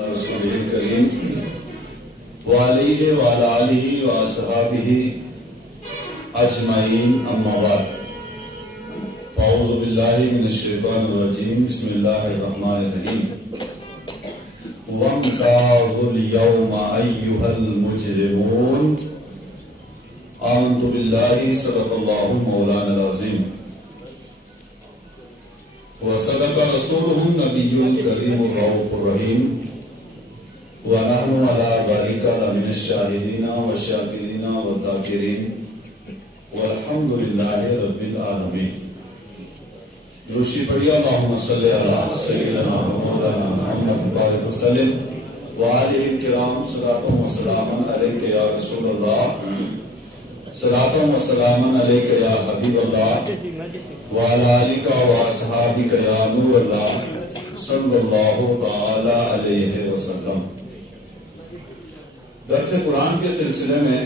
رسول کریم وعلیہ وعلی آلہ وصحابہ اجمعین اما بعد فاعوذ باللہ من الشیطان الرجیم بسم اللہ الرحمن الرحیم وامتازوا اليوم ایھا المجرمون آمنت باللہ صدق اللہ مولانا العظیم وصدق رسولہ النبی الکریم الرؤوف الرحیم ونحن على ذلك لمن الشاهدين والشاكرين والذاكرين والحمد لله رب العالمين. دوشی پڑھیا اللہم صلی علی سیدنا مولانا محمد بارک وسلم وآلہ الکرام صلاۃ و سلام علیک یا رسول اللہ صلاۃ و سلام علیک یا حبیب اللہ وعلی آلک واصحابک یا نور اللہ صلی اللہ تعالی علیہ وسلم. درس قرآن کے سلسلے میں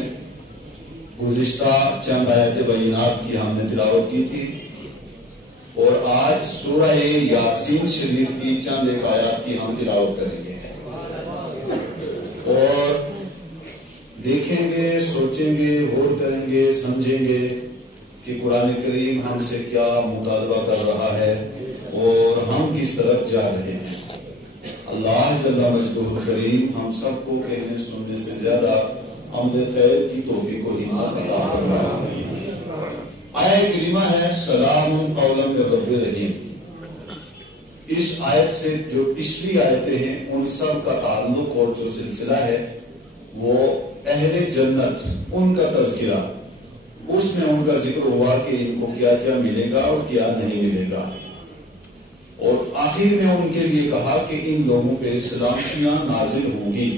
گزشتہ چند آیت بینات کی ہم نے تلاوت کی تھی اور آج سورہ یاسین شریف کی چند ایک آیات کی ہم تلاوت کریں گے اور دیکھیں گے، سوچیں گے، غور کریں گے، سمجھیں گے کہ قرآن کریم ہم سے کیا مطالبہ کر رہا ہے اور ہم کس طرف جا رہے ہیں. اللہ جل مجدہ کریم ہم سب کو کہنے سننے سے زیادہ عمل خیر کی توفیق و ہمت عطا فرمائے. آیت کریمہ ہے سلام قولا من رب رحیم. اس آیت سے جو پچھلی آیتیں ہیں ان سب کا تعلق اور جو سلسلہ ہے وہ اہل جنت، ان کا تذکرہ، اس میں ان کا ذکر ہوا کہ ان کو کیا کیا ملے گا اور کیا نہیں ملے گا، اور آخر میں ان کے لیے کہا کہ ان لوگوں پہ سلامتیاں نازل ہوں گی.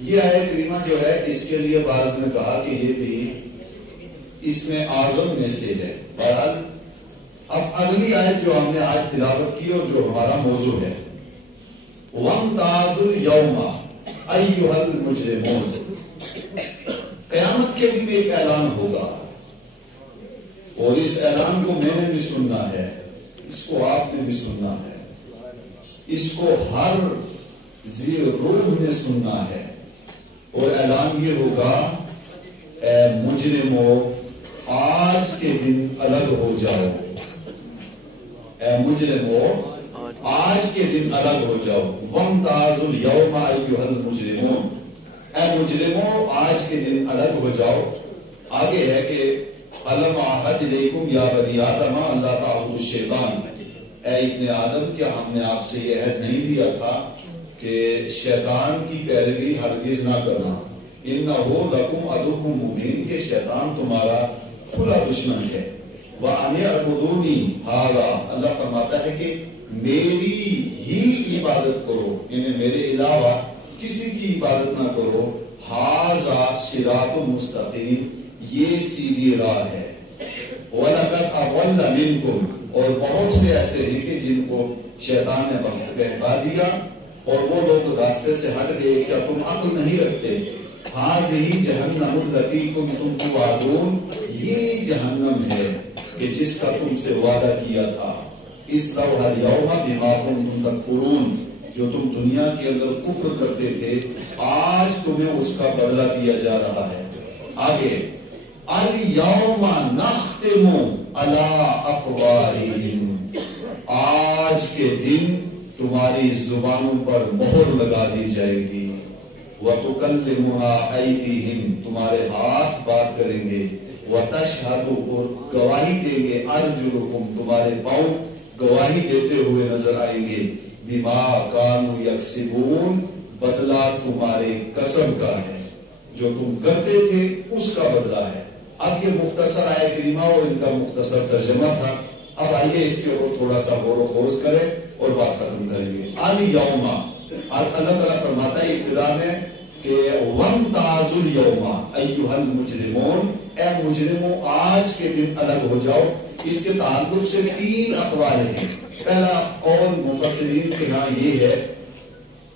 یہ آیت کریمہ جو ہے اس کے لیے بعض نے کہا کہ یہ بھی اس میں اعظم میں سے ہے. بہرحال اب اگلی آیت جو ہم نے آج تلاوت کی اور جو ہمارا موضوع ہے وَامْتَازُوا الْيَوْمَ أَيُّهَا الْمُجْرِمُونَ. قیامت کے دن ایک اعلان ہوگا اور اس اعلان کو میں نے بھی سننا ہے، اس کو آپ نے بھی سننا ہے، اس کو ہر ذی روح نے سننا ہے. اور اعلان یہ ہوگا اے مجرمو آج کے دن الگ ہو جاؤ. اے مجرمو آج کے دن الگ ہو جاؤ. وَامْتَازُوا الْيَوْمَ أَيُّهَا الْمُجْرِمُونَ. اے مجرمو آج کے دن الگ ہو جاؤ. آگے ہے کہ علم احد الیکم یا بنی آدم اللہ تعبدوا الشیطان. اے ابن آدم کیا ہم نے آپ سے یہ عہد نہیں دیا تھا کہ شیطان کی پیروی ہرگز نہ کرنا. انہ لکم عدو مبین، کہ شیطان تمہارا کھلا دشمن ہے. وان اعبدونی ھذا، اللہ فرماتا ہے کہ میری ہی عبادت کرو، یعنی میرے علاوہ کسی کی عبادت نہ کرو. ھذا صراط مستقیم، یہ سیدھی راہ ہے. وَلَقَدْ أَضَلَّ مِنْكُمْ، اور بہت سے ایسے ہیں کہ جن کو شیطان نے بہکا دیا اور وہ لوگ راستے سے ہٹ گئے. کیا تم عقل نہیں رکھتے؟ هَذِهِ جَهَنَّمُ الَّتِي كُنْتُمْ تُوعَدُونَ، یہ جہنم ہے کہ جس کا تم سے وعدہ کیا تھا. اصْلَوْهَا الْيَوْمَ بِمَا كُنْتُمْ تَكْفُرُونَ، جو تم دنیا کے اندر کفر کرتے تھے آج تمہیں اس کا بدلہ دیا جا رہا ہے. آگے الْيَوْمَ نَخْتِمُ عَلَىٰ أَفْوَاهِهِمْ، آج کے دن تمہاری زبانوں پر مہر لگا دی جائے گی. وَتُكَلِّمُنَا أَيْدِيهِمْ، تمہارے ہاتھ بات کریں گے. وَتَشْهَدُ، اور گواہی دیں گے. أَرْجُلُكُمْ، تمہارے پاؤں گواہی دیتے ہوئے نظر آئیں گے. بِمَا كَانُوا يَكْسِبُونَ، بدلہ تمہارے کسب کا ہے، جو تم کرتے تھے اس کا بدلہ ہے. اب یہ مختصر آیت کریمہ اور ان کا مختصر ترجمہ تھا. اب آئیے اس کے اوپر تھوڑا سا غور و خوض کریں اور بات ختم کریں گے. الْيَوْمَ، اللہ تعالیٰ فرماتا ہے ابتدا میں کہ وَامْتَازُوا الْيَوْمَ أَيُّهَا الْمُجْرِمُونَ، اے مجرموں آج کے دن الگ ہو جاؤ. اس کے تعلق سے تین اقوال ہیں. پہلا قول مفسرین کے ہاں یہ ہے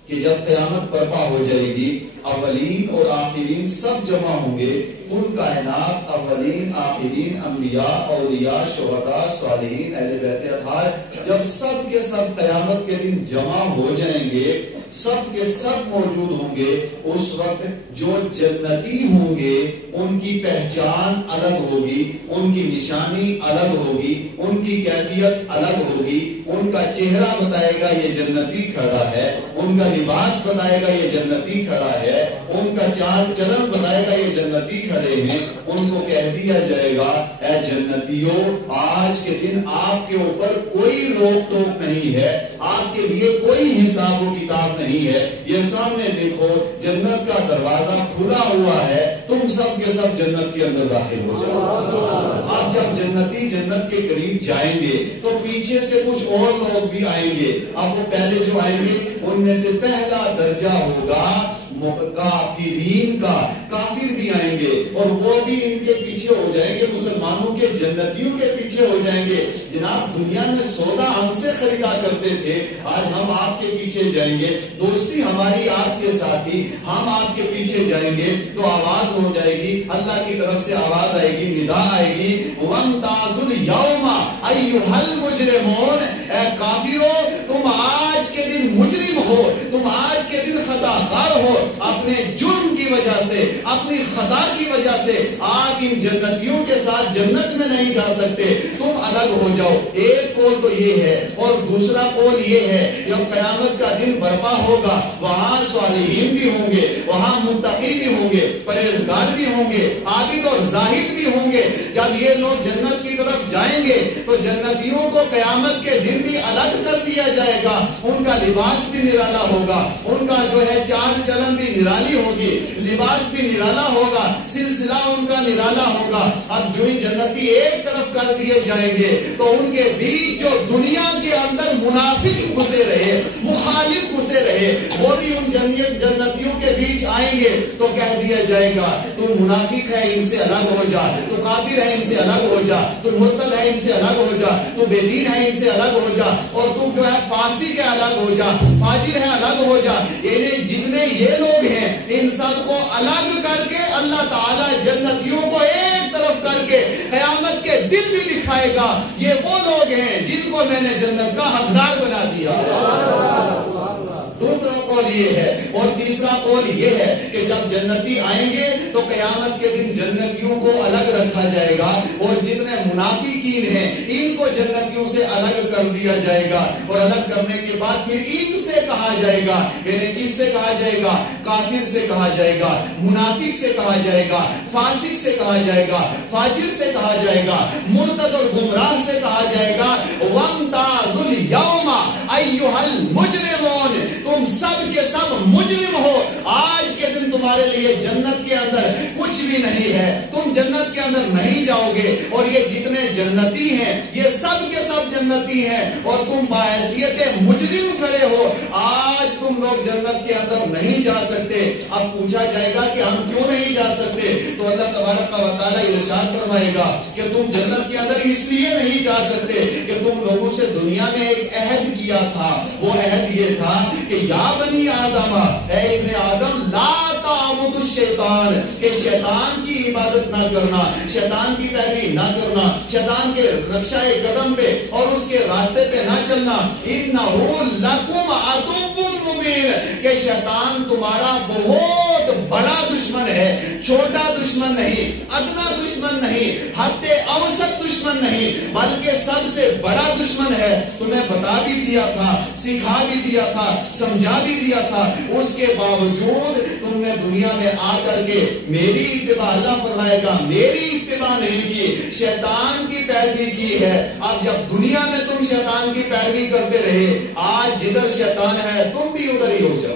کہ جب قیامت برپا ہو جائے گی اولین اور آخرین سب جمع ہوں گے، کل کائنات، اولین آخرین، انبیاء، اولیاء، شہداء، صالحین، اہل بیت اطہار، جب سب کے سب قیامت کے دن جمع ہو جائیں گے، سب کے سب موجود ہوں گے، اس وقت جو جنتی ہوں گے ان کی پہچان الگ ہوگی، ان کی نشانی الگ ہوگی، ان کی کیفیت الگ ہوگی، ان کا چہرہ بتائے گا یہ جنتی کھڑا ہے، ان کا لباس بتائے گا یہ جنتی کھڑا ہے، ان کا چال چلن بتائے گا یہ جنتی کھڑے ہیں۔ ان کو کہہ دیا جائے گا اے جنتیوں، آج کے دن آپ کے اوپر کوئی روک ٹوک نہیں ہے، آپ کے لیے کوئی حساب و کتاب نہیں ہے، یہ سامنے دیکھو جنت کا دروازہ کھلا ہوا ہے، تم سب کے سب جنت کے اندر داخل ہو جاؤ۔ اب جب جنتی جنت کے قریب جائیں گے تو پیچھے سے کچھ اور لوگ بھی آئیں گے، اب وہ پہلے جو آئیں گے ان میں سے پہلا درجہ ہوگا کافرین کا، کافر بھی آئیں گے اور وہ بھی ان کے پیچھے ہو جائیں گے، مسلمانوں کے جنتیوں کے پیچھے ہو جائیں گے۔ جناب دنیا میں سودا ہم سے خریدا کرتے تھے، آج ہم آپ کے پیچھے جائیں گے، دوستی ہماری آپ کے ساتھ ہی، ہم آپ کے پیچھے جائیں گے تو آواز ہو جائے گی، اللہ کی طرف سے آواز آئے گی، ندا آئے گی، وَامْتَازُوا الْيَوْمَ أَيُّهَا الْمُجْرِمُونَ، اے کافرو تم آج کے دن مجرم ہو، تم آج کے دن خطا کار ہو، اپنے جرم کی وجہ سے، اپنی خطا کی وجہ سے آپ ان جنتیوں کے ساتھ جنت میں نہیں جا سکتے، تم الگ ہو جاؤ۔ ایک قول تو یہ ہے، اور دوسرا قول یہ ہے جب قیامت کا دن برپا ہوگا وہاں صالحین بھی ہوں گے، وہاں متقی بھی ہوں گے، پرہیزگار بھی ہوں گے، عابد اور زاہد بھی ہوں گے۔ جب یہ لوگ جنت کی طرف جائیں گے تو جنتیوں کو قیامت کے دن بھی الگ کر دیا جائے گا، ان کا لباس بھی نرالا ہوگا، ان کا جو ہے چال چلن بھی نرالی ہوگی، لباس بھی نرالا ہوگا، سلسلہ ان کا نرالا ہوگا۔ اب جو ہی جنتی ایک طرف کر دیے جائیں گے تو ان کے بیچ جو دنیا کے اندر منافق گھسے رہے، مخالف گھسے رہے، وہ بھی ان جنتیوں کے بیچ آئیں گے تو کہہ دیا جائے گا تو منافق ہے ان سے الگ ہو جا، تو کافر ہے ان سے الگ ہو جا، تو مرتد ہے ان سے الگ ہو جا، تو بے دین ہے ان سے الگ ہو جا، اور تو جو ہے فاسق ہے الگ ہو جا، فاجر ہے الگ ہو جا۔ یعنی جتنے یہ لوگ ہیں ان سب کو الگ کر کے اللہ تعالیٰ جنتیوں کو ایک طرف کر کے قیامت کے دن بھی دکھائے گا، یہ وہ لوگ ہیں جن کو میں نے جنت کا حقدار بنا دیا ہے۔ دوسرا قول یہ ہے، اور تیسرا قول یہ ہے کہ جب جنتی آئیں گے تو قیامت کے دن جنتیوں کو الگ رکھا جائے گا، اور جتنے منافقین ہیں ان کو جنتیوں سے الگ کر دیا جائے گا، اور الگ کرنے کے بعد پھر ان سے کہا جائے گا، یعنی کس سے کہا جائے گا؟ کافر سے کہا جائے گا، منافق سے کہا جائے گا، فاسق سے کہا جائے گا، فاجر سے کہا جائے گا، مرتد اور گمراہ سے کہا جائے گا وَامْتَازُوا الْيَوْمَ أَيُّهَا الْمُجْرِمُونَ، تم سب کے سب مجرم ہو، آج کے دن تمہارے لیے جنت کے اندر کچھ بھی نہیں ہے، تم جنت کے اندر نہیں جاؤ گے، اور یہ جتنے جنتی ہیں یہ سب کے سب جنتی ہیں، اور تم باحیثیت مجرم کھڑے ہو، آج تم لوگ جنت کے اندر نہیں جا سکتے۔ اب پوچھا جائے گا کہ ہم کیوں نہیں جا سکتے، تو اللہ تبارک و تعالیٰ ارشاد فرمائے گا کہ تم جنت کے اندر اس لیے نہیں جا سکتے کہ تم لوگوں سے دنیا میں ایک عہد کیا تھا، وہ عہد یہ تھا کہ یا بنی آدم، اے ابن آدم، لا تعبد الشیطان، کہ شیطان کی عبادت نہ کرنا، شیطان کی پیروی نہ کرنا، شیطان کے رکشہ قدم پہ اور اس کے راستے پہ نہ چلنا، انہ لکم عدو مبین، کہ شیطان تمہارا بہت بڑا دشمن ہے، چھوٹا دشمن نہیں، ادنا دشمن نہیں، حد اوسط دشمن نہیں، بلکہ سب سے بڑا دشمن ہے۔ تمہیں بتا بھی دیا تھا، سکھا بھی دیا تھا، سمجھا بھی دیا تھا، اس کے باوجود تم نے دنیا میں آ کر کے میری اتباع، اللہ فرمائے گا میری اتباع نہیں کی، شیطان کی پیروی کی ہے۔ اب جب دنیا میں تم شیطان کی پیروی کرتے رہے، آج جدھر شیطان ہے تم بھی ادھر ہی ہو جاؤ،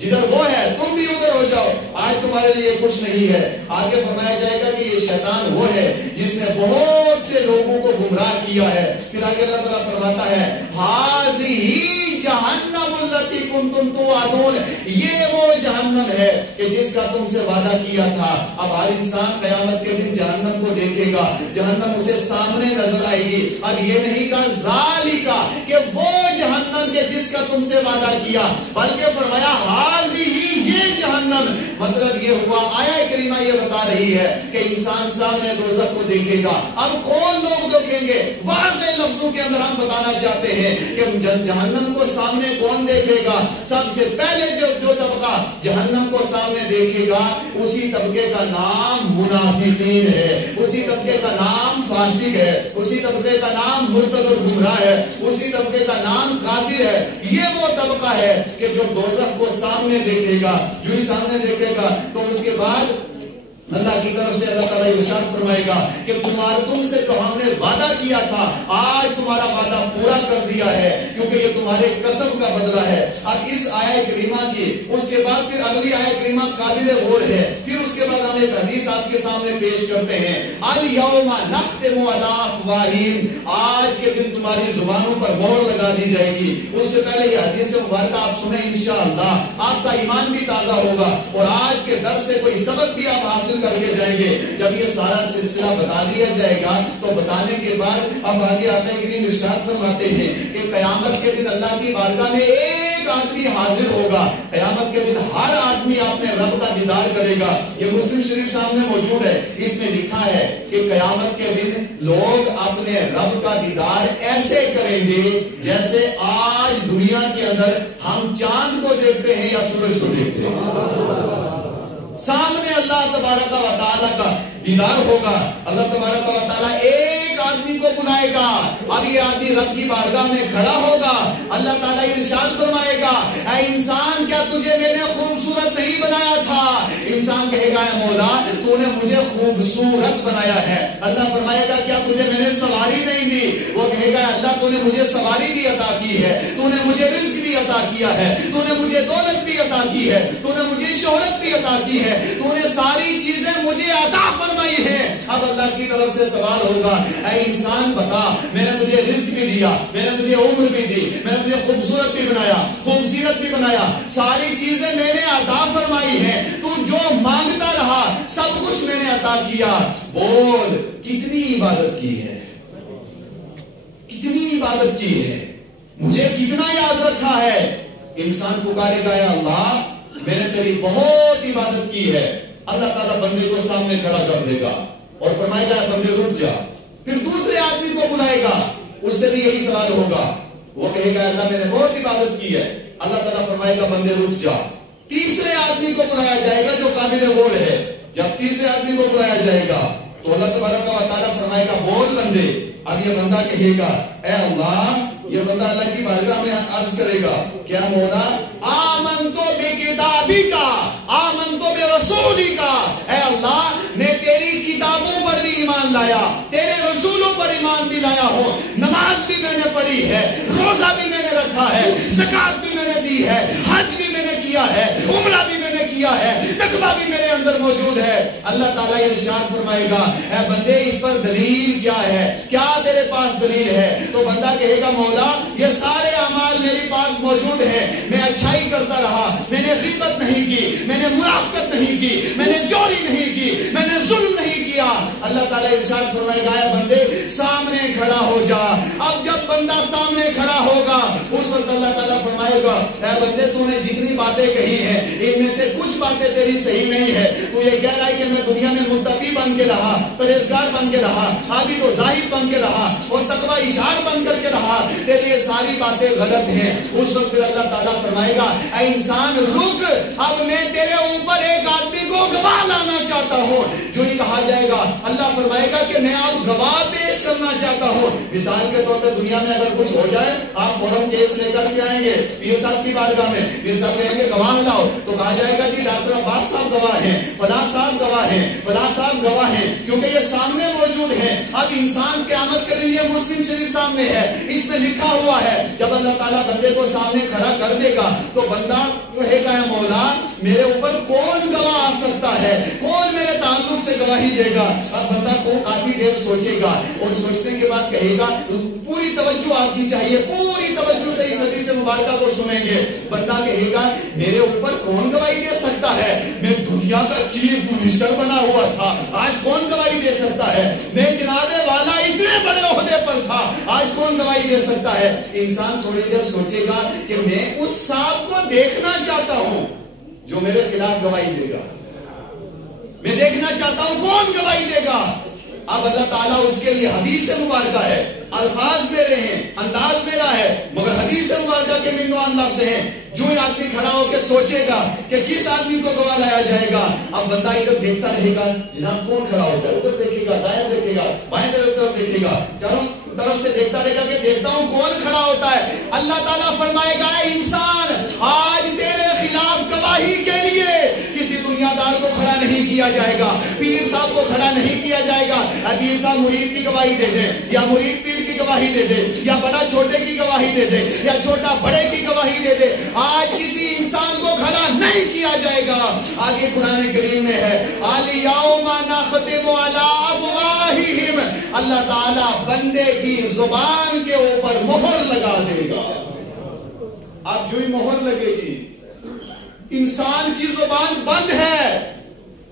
جدھر وہ ہے تم بھی ادھر ہو جاؤ۔ آج تمہارے لیے کچھ نہیں ہے. آگے فرمایا جائے گا کہ یہ شیطان وہ ہے جس نے بہت سے لوگوں کو گمراہ کیا ہے. پھر آگے اللہ تعالیٰ فرماتا ہے ہذہ جہنم التی کنتم توعدون، یہ وہ جہنم ہے کہ جس کا تم سے وعدہ کیا تھا. اب ہر انسان قیامت کے دن جہنم کو دیکھے گا، جہنم اسے سامنے نظر آئے گی. اب یہ نہیں کہا ذالکا کہ وہ جہنم کے جس کا تم سے وعدہ کیا، بلکہ فرمایا ہذہ یہ جہنم. مطلب یہ ہوا آیا کریمہ یہ بتا رہی ہے کہ انسان سامنے دوزخ کو دیکھے گا. اب کون لوگ دیکھیں گے؟ واضح لفظوں کے اندر ہم بتانا چاہتے ہیں کہ جہنم کو سامنے کون دیکھے گا؟ سب سے پہلے جو طبقہ جہنم کو سامنے دیکھے گا اسی طبقے کا نام منافقین ہے، اسی طبقے کا نام فاسق ہے، اسی طبقے کا نام مرتد اور گمراہ ہے، اسی طبقے کا نام کافر ہے. یہ وہ طبقہ ہے کہ جو دوزخ کو سامنے دیکھے گا. جو ہی سامنے دیکھے گا تو اس کے بعد اللہ کی طرف سے اللہ تعالیٰ ارشاد فرمائے گا کہ تم سے جو ہم نے وعدہ کیا تھا آج تمہارا وعدہ پورا کر دیا ہے، کیونکہ یہ تمہارے قسم کا بدلہ ہے. اب اس آیت کریمہ کی اس کے بعد پھر اگلی آیت کریمہ قابل غور ہے. پھر اس کے بعد ہم ایک حدیث آپ کے سامنے پیش کرتے ہیں. الیوم نختم علی افواہہم، آج کے دن تمہاری زبانوں پر مہر لگا دی جائے گی. اس سے پہلے یہ حدیث مبارکہ آپ سنیں، انشاءاللہ آپ کا ایمان بھی تازہ ہوگا اور آج کے درس سے کوئی سبق بھی آپ حاصل کر کے جائیں گے. جب یہ سارا سلسلہ بتا دیا جائے گا تو بتانے کے بعد اب آگے آقا کریم ارشاد فرماتے ہیں کہ قیامت کے دن اللہ کی بارگاہ میں ایک آدمی حاضر ہوگا. قیامت کے دن ہر آدمی اپنے رب کا دیدار کرے گا. یہ مسلم شریف سامنے موجود ہے، اس میں لکھا ہے کہ قیامت کے دن لوگ اپنے رب کا دیدار ایسے کریں گے جیسے آج دنیا کے اندر ہم چاند کو دیکھتے ہیں یا سورج کو دیکھتے ہیں. سامنے اللہ تبارک و تعالیٰ کا دیدار ہوگا. اللہ تبارک و تعالیٰ ایک آدمی کو بلائے گا. اب یہ آدمی رب کی بارگاہ میں کھڑا ہوگا. اللہ تعالیٰ ارشاد فرمائے گا اے انسان کیا تجھے میں نے خوبصورت نہیں بنایا تھا؟ انسان کہے گا اے مولا تو نے مجھے خوبصورت بنایا ہے. اللہ فرمائے گا کیا تجھے میں نے سواری نہیں دی؟ وہ کہے گا اللہ تو نے مجھے سواری بھی عطا کی ہے، تو نے مجھے رزق بھی عطا کیا ہے، تو نے مجھے دولت بھی عطا کی ہے، تو نے مجھے شہرت بھی عطا کی ہے، تو نے ساری چیزیں مجھے عطا فرمائی ہے. اب اللہ کی طرف سے سوال ہوگا اے انسان بتا میں نے تجھے رزق بھی دیا، میں نے تجھے عمر بھی دی، میں نے تجھے خوبصورت بھی بنایا، خوبصورت بھی بنایا، ساری چیزیں میں نے عطا فرمائی ہیں، تو جو مانگتا رہا سب کچھ میں نے عطا کیا. بول کتنی عبادت کی ہے، کتنی عبادت کی ہے، مجھے کتنا یاد رکھا ہے؟ انسان پکارے گا یا اللہ میں نے تیری بہت عبادت کی ہے. اللہ تعالیٰ بندے کو سامنے کھڑا کر دے گا اور فرمائے گا بندے رک جا. پھر دوسرے آدمی کو بلائے گا، اس سے بھی یہی سوال ہوگا. وہ کہے گا اللہ میں نے بہت عبادت کی ہے. اللہ تعالیٰ فرمائے گا بندے رک جا. تیسرے آدمی کو بلایا جائے گا جو قابل غور ہے. جب تیسرے آدمی کو بلایا جائے گا تو اللہ تبارک و تعالیٰ فرمائے گا بول بندے. اب یہ بندہ کہے گا اے اللہ، یہ بندہ اللہ کی بارگاہ میں عرض کرے گا کیا مولا آمنتو بکتابک آمنتو برسولک، اے اللہ میں تیری کتابوں پر بھی ایمان لایا، تیرے رسولوں پر ایمان بھی لایا ہوں، نماز بھی میں نے پڑھی ہے، روزہ بھی میں نے رکھا ہے، زکات بھی میں نے دی ہے، حج بھی میں نے کیا ہے، عمرہ بھی میں نے کیا ہے، تقویٰ بھی میرے اندر موجود ہے. اللہ تعالیٰ ارشاد فرمائے گا اے بندے اس پر دلیل کیا ہے، کیا تیرے پاس دلیل ہے؟ تو بندہ کہے گا مولا یہ سارے اعمال میرے پاس موجود ہیں، میں اچھائی کرتا رہا، میں نے غیبت نہیں کی، میں نے منافقت نہیں کی، میں نے چوری نہیں کی، میں نے ظلم نہیں کیا. اللہ تعالیٰ ارشاد فرمائے گا اے بندے سامنے کھڑا ہو جا. اب جب بندہ سامنے کھڑا ہوگا اس وقت اللہ تعالیٰ فرمائے گا اے بندے تو نے جتنی باتیں کہی ہیں ان میں سے کچھ باتیں تیری صحیح نہیں ہے. تو یہ کہہ رہا ہے کہ میں دنیا میں متقی بن کے رہا، پرہیزگار بن کے رہا، عابد و زاہد بن کے رہا اور تقویٰ اشار بن کر کے رہا، تیری یہ ساری باتیں غلط ہیں. اس وقت پھر اللہ تعالیٰ فرمائے گا اے انسان رک، اب میں تیرے اوپر ایک آدمی کو گواہ لانا چاہتا ہوں. جو ہی کہا جائے گا اللہ فرمائے گا کہ میں آپ گواہ پیش کرنا چاہتا ہوں. مثال کے طور پہ دنیا میں اگر کچھ ہو جائے آپ فوراً کیس لے کر کے آئیں گے پیر صاحب کی بارگاہ میں، پیر صاحب کہیں گے گواہ لاؤ، تو کہا جائے گا جی ڈاکٹر عباس صاحب گواہ ہیں، فلاں صاحب گواہ ہیں، فلاں صاحب گواہ ہیں، کیونکہ یہ سامنے موجود ہیں. اب انسان قیامت کے دن یہ مسلم شریف سامنے ہے، اس میں لکھا ہوا ہے جب اللہ تعالیٰ بندے کو سامنے کھڑا کر دے گا تو بندہ کہے گا مولا میرے اوپر کون گواہ آ سکتا ہے, کون میرے تعلق سے گواہی دے گا. اب بندہ کو کافی دیر سوچے گا اور سوچنے کے بعد کہے گا, پوری توجہ آپ کی چاہیے, پوری توجہ سے اس حدیث مبارکہ کو سنیں گے. بندہ کہے گا میرے اوپر کون گواہی دے سکتا ہے, میں دنیا کا چیف منسٹر بنا ہوا تھا, آج کون گواہی دے سکتا ہے, میں جناب والا اتنے بڑے عہدے پر تھا, آج کون گواہی دے سکتا ہے. انسان تھوڑی دیر سوچے گا کہ میں اس صاحب کو دیکھنا چاہتا ہوں جو میرے خلاف گواہی دے گا, میں دیکھنا چاہتا ہوں کون گواہی دے گا. اب اللہ تعالیٰ اس کے لیے حدیث مبارکہ ہے, الفاظ میرے ہیں, انداز میرا ہے, مگر حدیث مبارکہ کے منوان لفظ ہیں. جو آدمی کھڑا ہو کے سوچے گا کہ کس آدمی کو گواہ لایا جائے گا, اب بندہ ادھر دیکھتا رہے گا جناب کون کھڑا ہوتا ہے, ادھر دیکھے گا, دائیں دیکھے گا, بائیں طرف دیکھے گا, چاروں طرف سے دیکھتا رہے گا کہ دیکھتا ہوں کون کھڑا ہوتا ہے. اللہ تعالیٰ فرمائے گا اے انسان آج تیرے خلاف گواہی کے لیے کسی دنیا دار کو کھڑا نہیں کیا جائے گا, پیر صاحب کو کھڑا نہیں کیا جائے گا. پیر صاحب مرید کی گواہی دے دے, یا مرید پیر کی گواہی دے دے, یا بڑا چھوٹے کی گواہی دے دے, یا چھوٹا بڑے کی گواہی دے دے, آج کسی انسان کو کھڑا نہیں کیا جائے گا. آگے قرآن کریم میں ہے الیوم نختم علی افواہہم, اللہ تعالیٰ بندے کی زبان کے اوپر مہر لگا دے گا. اب جو ہی مہر لگے گی انسان کی زبان بند ہے,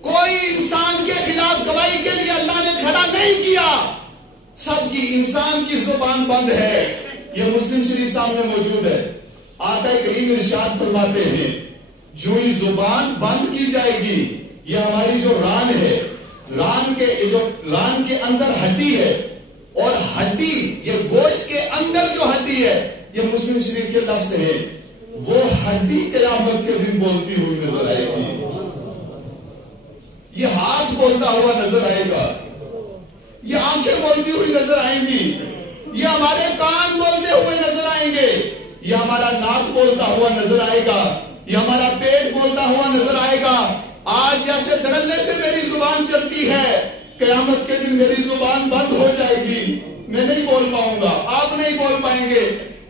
کوئی انسان کے خلاف گواہی کے لیے اللہ نے کھڑا نہیں کیا, سب کی انسان کی زبان بند ہے. یہ مسلم شریف سامنے موجود ہے. آقا کریم ارشاد فرماتے ہیں جو ہی زبان بند کی جائے گی, یہ ہماری جو ران ہے, ران کے اندر ہڈی ہے, اور ہڈی یہ گوشت کے اندر جو ہڈی ہے, یہ مسلم شریف کے لفظ ہے, وہ ہڈی قیامت کے دن بولتی ہوئی نظر آئے گی. یہ ہاتھ بولتا ہوا نظر آئے گا, یہ آنکھیں بولتی ہوئی نظر آئیں گی, یہ ہمارے کان بولتے ہوئے نظر آئیں گے, یہ ہمارا ناک بولتا ہوا نظر آئے گا, یہ ہمارا پیٹ بولتا ہوا نظر آئے گا. آج جیسے دھڑلے سے میری زبان چلتی ہے, قیامت کے دن میری زبان بند ہو جائے گی, میں نہیں بول پاؤں گا, آپ نہیں بول پائیں گے,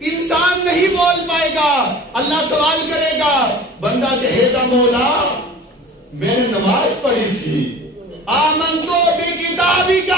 انسان نہیں بول پائے گا. اللہ سوال کرے گا, بندہ کہے گا مولا میں نے نماز پڑھی تھی, آمنتو بکتابک,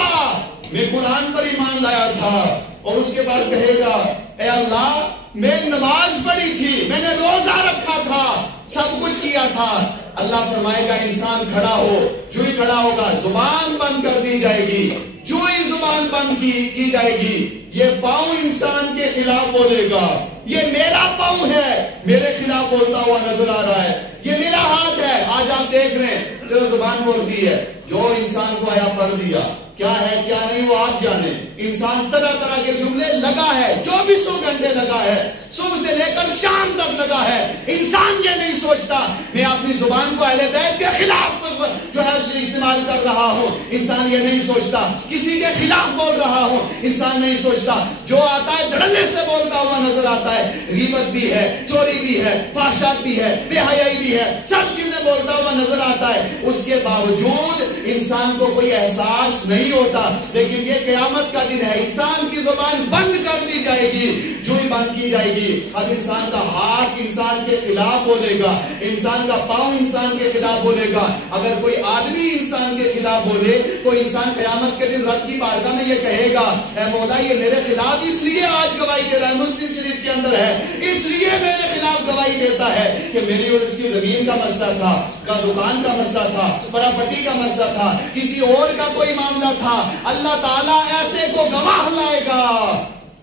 میں قرآن پر ایمان لایا تھا, اور اس کے بعد کہے گا اے اللہ میں نماز پڑھی تھی, میں نے روزہ رکھا تھا, سب کچھ کیا تھا. اللہ فرمائے گا انسان کھڑا ہو, جو ہی کھڑا ہوگا زبان بند کر دی جائے گی, جو ہی زبان بند کی جائے گی, یہ پاؤں انسان کے خلاف بولے گا, یہ میرا پاؤں ہے, میرے خلاف بولتا ہوا نظر آ رہا ہے, یہ میرا ہاتھ ہے. آج آپ دیکھ رہے ہیں صرف زبان بولتی ہے, جو انسان کو آیا پڑھ دیا, کیا ہے کیا نہیں وہ آپ جانے. انسان طرح طرح کے جملے لگا ہے, 24 گھنٹے لگا ہے, صبح سے لے کر شام تک لگا ہے. انسان یہ نہیں سوچتا میں اپنی زبان کو اہل بیت کے خلاف جو ہے استعمال کر رہا ہوں, انسان یہ نہیں سوچتا کسی کے خلاف بول رہا ہوں, انسان نہیں سوچتا جو آتا ہے دھڑلے سے بولتا ہوا نظر آتا ہے, غیبت بھی ہے, چوری بھی ہے, فحشات بھی ہے, بے حیائی بھی ہے, سب چیزیں بولتا ہوا نظر آتا ہے. اس کے باوجود انسان کو کوئی احساس نہیں ہوتا. لیکن یہ قیامت کا دن ہے, انسان کی زبان بند کر دی جائے گی, جو ہی بند کی جائے گی. اب انسان کا ہاتھ انسان کے خلاف بولے گا, انسان کا پاؤں انسان کے خلاف بولے گا. اگر کوئی آدمی انسان کے خلاف بولے تو انسان قیامت کے دن رب کی بارگاہ میں یہ کہے گا اے مولا یہ میرے خلاف اس لیے آج گواہی دے رہا ہے, مسلم شریف کے اندر ہے, اس لیے میرے خلاف گواہی دیتا ہے کہ میری اور اس کی زمین کا مسئلہ تھا, کا دکان کا مسئلہ تھا, پراپرٹی کا مسئلہ تھا, کسی اور کا کوئی معاملہ تھا. اللہ تعالیٰ ایسے کو گواہ لائے گا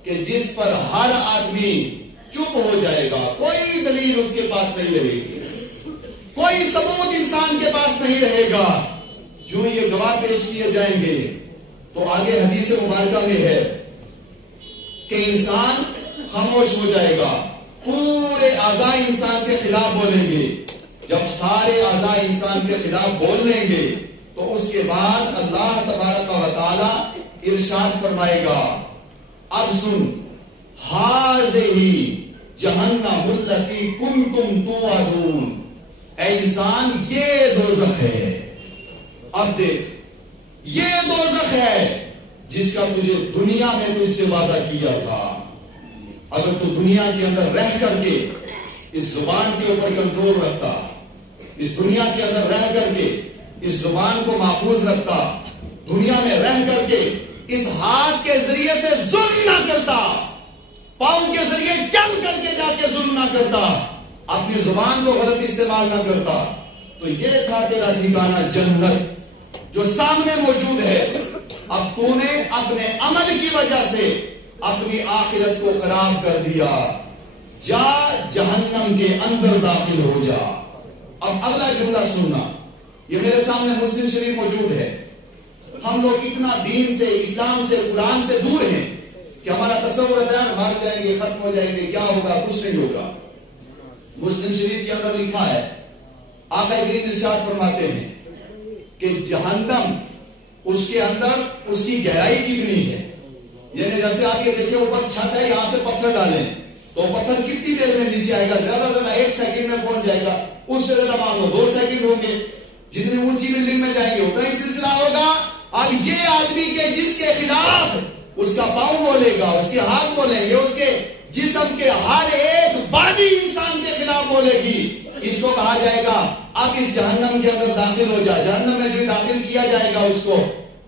کہ جس پر ہر آدمی چپ ہو جائے گا, کوئی دلیل اس کے پاس نہیں رہے گی, کوئی ثبوت انسان کے پاس نہیں رہے گا. جو یہ گواہ پیش کیے جائیں گے تو آگے حدیث مبارکہ میں ہے کہ انسان خاموش ہو جائے گا, پورے اعضاء انسان کے خلاف بولیں گے. جب سارے اعضاء انسان کے خلاف بول لیں گے تو اس کے بعد اللہ تبارک و تعالی ارشاد فرمائے گا اب سن, ہذہ جہنم التی کنتم توعدون, اے انسان یہ دوزخ ہے, اب دیکھ یہ دوزخ ہے جس کا تجھے دنیا میں تجھ سے وعدہ کیا تھا. اگر تو دنیا کے اندر رہ کر کے اس زبان کے اوپر کنٹرول رکھتا، اس دنیا کے اندر رہ کر کے اس زبان کو محفوظ رکھتا، دنیا میں رہ کر کے اس ہاتھ کے ذریعے سے ظلم نہ کرتا، پاؤں کے ذریعے چل کر کے جا کے ظلم نہ کرتا، اپنی زبان کو غلط استعمال نہ کرتا، تو یہ تھا تیرا ٹھکانہ جنت جو سامنے موجود ہے۔ اب تو نے اپنے عمل کی وجہ سے اپنی آخرت کو خراب کر دیا، جا جہنم کے اندر داخل ہو جا۔ اب اگلا جملہ سننا، یہ میرے سامنے مسلم شریف موجود ہے۔ ہم لوگ اتنا دین سے، اسلام سے، قرآن سے دور ہیں کہ ہمارا تصور ہے مار جائیں گے، ختم ہو جائیں گے، کیا ہوگا؟ کچھ نہیں ہوگا۔ مسلم شریف کے اندر لکھا ہے، آقا کریم ارشاد فرماتے ہیں کہ جہنم اس کے اندر اس کی گہرائی کتنی ہے، یعنی جیسے آپ یہ دیکھیں اوپر چھت ہے، یہاں سے پتھر ڈالیں تو پتھر کتنی دیر میں نیچے آئے گا؟ زیادہ سے زیادہ 1 سیکنڈ میں پہنچ جائے گا، اس سے زیادہ مان لو 2 سیکنڈ ہوں گے۔ جتنی اونچی بلڈنگ میں جائیں گے اتنا ہی سلسلہ ہوگا۔ اب یہ آدمی کے جس کے خلاف اس کا پاؤں بولے گا، اس کے ہاتھ بولیں گے، اس کے جسم کے ہر ایک باڈی انسان کے خلاف بولے گی، اس کو کہا جائے گا اب اس جہنم کے اندر داخل ہو جا۔ جہنم میں جو داخل کیا جائے گا اس کو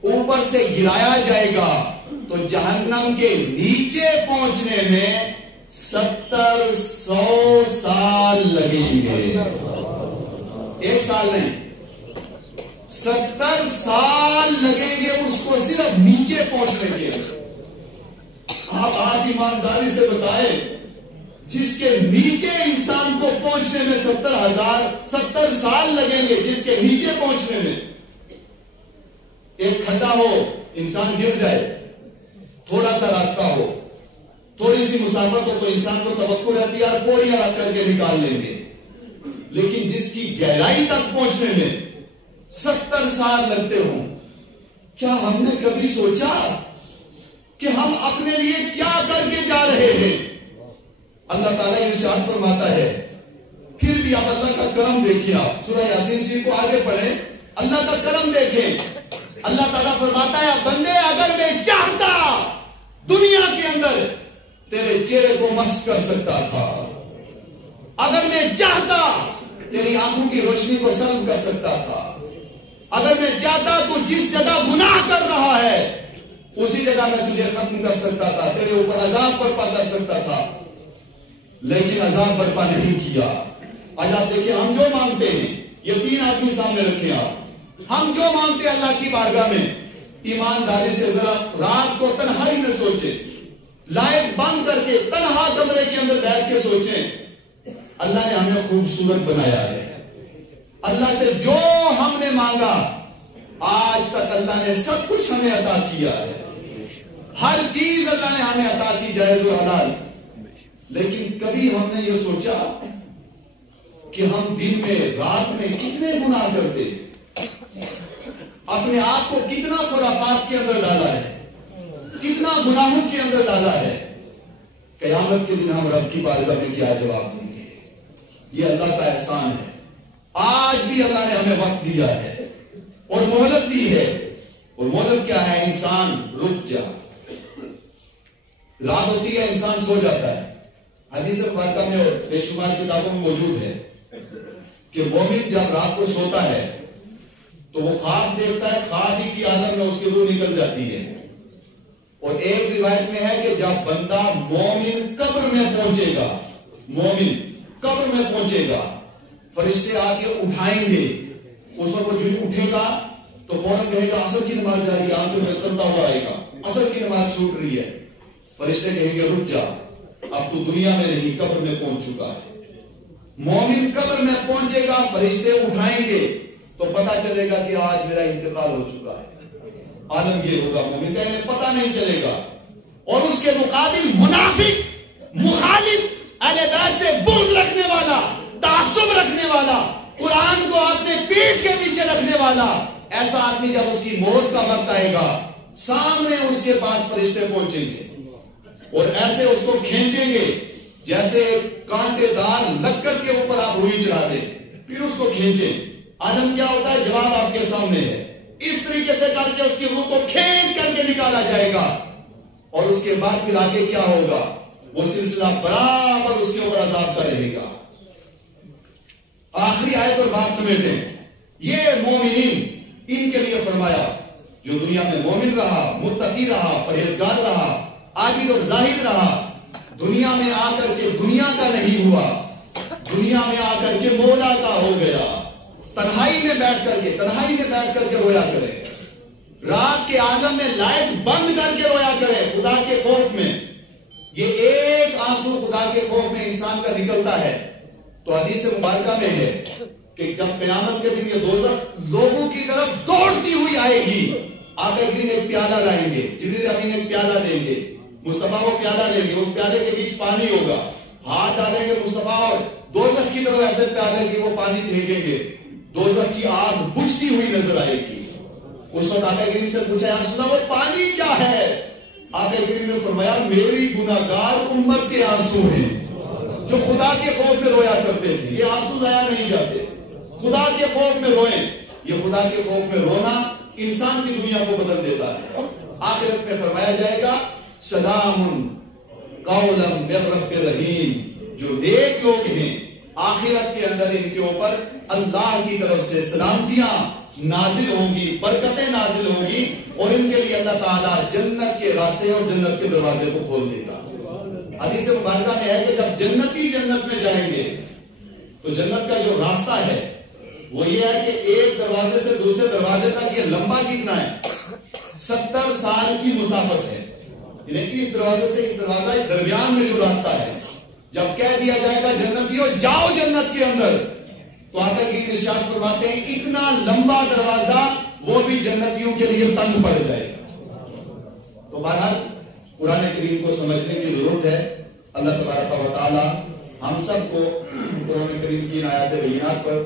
اوپر سے گرایا جائے گا، تو جہنم کے نیچے پہنچنے میں 70-100 سال لگیں گے۔ 1 سال نہیں، 70 سال لگیں گے اس کو صرف نیچے پہنچنے کے۔ آپ ایمانداری سے بتائیں، جس کے نیچے انسان کو پہنچنے میں 70 سال لگیں گے، جس کے نیچے پہنچنے میں، ایک کھڈا ہو انسان گر جائے، تھوڑا سا راستہ ہو، تھوڑی سی مسافت ہو تو انسان کو توقع رہتی ہے اور پوڑیاں رکھ کر کے نکال لیں گے، لیکن جس کی گہرائی تک پہنچنے میں 70 سال لگتے ہوں، کیا ہم نے کبھی سوچا کہ ہم اپنے لیے کیا کر کے جا رہے ہیں؟ اللہ تعالیٰ ارشاد فرماتا ہے، پھر بھی آپ اللہ کا کرم دیکھیں، آپ سورہ یاسین شریف کو آگے پڑھیں، اللہ کا کرم دیکھیں۔ اللہ تعالیٰ فرماتا ہے بندے اگر میں چاہتا دنیا کے اندر تیرے چہرے کو مسخ کر سکتا تھا، اگر میں چاہتا تیری آنکھوں کی روشنی کو سلب کر سکتا تھا، اگر میں چاہتا تو جس جگہ گناہ کر رہا ہے اسی جگہ میں تجھے ختم کر سکتا تھا، تیرے اوپر عذاب برپا کر سکتا تھا، لیکن عذاب برپا نہیں کیا۔ آج آپ دیکھیں ہم جو مانگتے ہیں، یہ 3 آدمی سامنے رکھیں آپ، ہم جو مانگتے ہیں اللہ کی بارگاہ میں، ایمانداری سے ذرا رات کو تنہائی میں سوچیں، لائٹ بند کر کے تنہا کمرے کے اندر بیٹھ کے سوچیں، اللہ نے ہمیں خوبصورت بنایا ہے، اللہ سے جو ہم نے مانگا آج تک اللہ نے سب کچھ ہمیں عطا کیا ہے، ہر چیز اللہ نے ہمیں عطا کی جائز و حلال، لیکن کبھی ہم نے یہ سوچا کہ ہم دن میں رات میں کتنے گناہ کرتے ہیں، اپنے آپ کو کتنا خرافات کے اندر ڈالا ہے، کتنا گناہوں کے اندر ڈالا ہے، قیامت کے دن ہم رب کی بارگاہ میں کیا جواب دیں گے؟ یہ اللہ کا احسان ہے۔ آج بھی اللہ نے ہمیں وقت دیا ہے اور مہلت دی ہے، اور مہلت کیا ہے؟ انسان رک جا، رات ہوتی ہے انسان سو جاتا ہے، حدیث مبارکہ میں اور بے شمار کتابوں میں موجود ہے کہ مومن جب رات کو سوتا ہے تو وہ خواب دیکھتا ہے، خواب ہی کی عالم میں اس کی روح نکل جاتی ہے، اور ایک روایت میں ہے کہ جب بندہ مومن قبر میں پہنچے گا، مومن قبر میں پہنچے گا، فرشتے آ کے اٹھائیں گے، اس وقت وہ جو اٹھے گا تو فوراً کہے گا عصر کی نماز جاری ہے، آنکھوں میں سمتا ہوا آئے گا، عصر کی نماز چھوٹ رہی ہے، فرشتے کہیں گے رک جا، اب تو دنیا میں نہیں قبر میں پہنچ چکا ہے۔ مومن قبر میں پہنچے گا، فرشتے اٹھائیں گے تو پتا چلے گا کہ آج میرا انتقال ہو چکا ہے، عالم یہ ہوگا، مومن کا انہیں پتا نہیں چلے گا۔ اور اس کے مقابل منافق، مخالف، اہل بیت سے بغض رکھنے والا، تعصب رکھنے والا، قرآن کو اپنے پیٹھ کے پیچھے رکھنے والا، ایسا آدمی جب اس کی موت کا وقت آئے گا، سامنے اس کے پاس فرشتے پہنچیں گے اور ایسے اس کو کھینچیں گے جیسے کانٹے دار لکڑ کے اوپر آپ روئی چڑھا دیں، پھر اس کو کھینچیں۔ عالم کیا ہوتا ہے؟ جواب آپ کے سامنے ہے، اس طریقے سے کر کے اس کی روح کو کھینچ کر کے نکالا جائے گا، اور اس کے بعد پھر آگے کیا ہوگا؟ وہ سلسلہ برابر اس کے اوپر عذاب کا رہے گا، آخری آیت اور بات سمیٹیں. یہ مومنین ان کے لیے فرمایا جو دنیا میں مومن رہا, متقی رہا, پرہیزگار رہا, عابد اور زاہد رہا, دنیا میں آ کر کے دنیا کا نہیں ہوا, دنیا میں آ کر کے مولا کا ہو گیا. تنہائی میں بیٹھ کر کے رویا کرے, رات کے عالم میں لائٹ بند کر کے رویا کرے خدا کے خوف میں. یہ ایک آنسو خدا کے خوف میں انسان کا نکلتا ہے تو حدیث مبارکہ میں ہے کہ جب قیامت کے دن یہ دوزخ لوگوں کی طرف دوڑتی ہوئی آئے گی, آقا کریم ایک پیالہ لائیں گے, جبریل امین ایک پیالہ دیں گے, مصطفیٰ وہ پیالہ لیں گے, اس پیالے کے بیچ پانی ہوگا, ہاتھ ڈالیں گے مصطفیٰ اور دوزخ کی طرف ایسے پیالے کی وہ پانی پھینکیں گے, دوزخ کی آگ بجھتی ہوئی نظر آئے گی. اس وقت آقا کریم سے پوچھا یا رسول اللہ وہ پانی کیا ہے؟ آقا کریم نے فرمایا میری گناہگار امت کے آنسو ہیں جو خدا کے خوف میں رویا کرتے تھے. یہ آنسو ضائع نہیں جاتے, خدا کے خوف میں روئیں. یہ خدا کے خوف میں رونا انسان کی دنیا کو بدل دیتا ہے. آخرت میں فرمایا جائے گا سلام قولا من رب رحیم. جو نیک لوگ ہیں آخرت کے اندر ان کے اوپر اللہ کی طرف سے سلامتیاں نازل ہوں گی, برکتیں نازل ہوں گی, اور ان کے لیے اللہ تعالیٰ جنت کے راستے اور جنت کے دروازے کو کھول دے گا. حدیث مبارکہ میں ہے کہ جب جنتی جنت میں جائیں گے تو جنت کا جو راستہ ہے وہ یہ ہے کہ ایک دروازے سے دوسرے دروازے تک یہ لمبا کتنا ہے 70 سال کی مسافت ہے. یعنی اس دروازے سے اس دروازہ درمیان میں جو راستہ ہے, جب کہہ دیا جائے گا جنتیوں جاؤ جنت کے اندر, تو آقا کی ارشاد فرماتے ہیں اتنا لمبا دروازہ وہ بھی جنتیوں کے لیے تنگ پڑ جائے گا. تو بہرحال قرآن کریم کو سمجھنے کی ضرورت ہے. اللہ تبارک و تعالی ہم سب کو قرآن کریم کی آیات بینات پر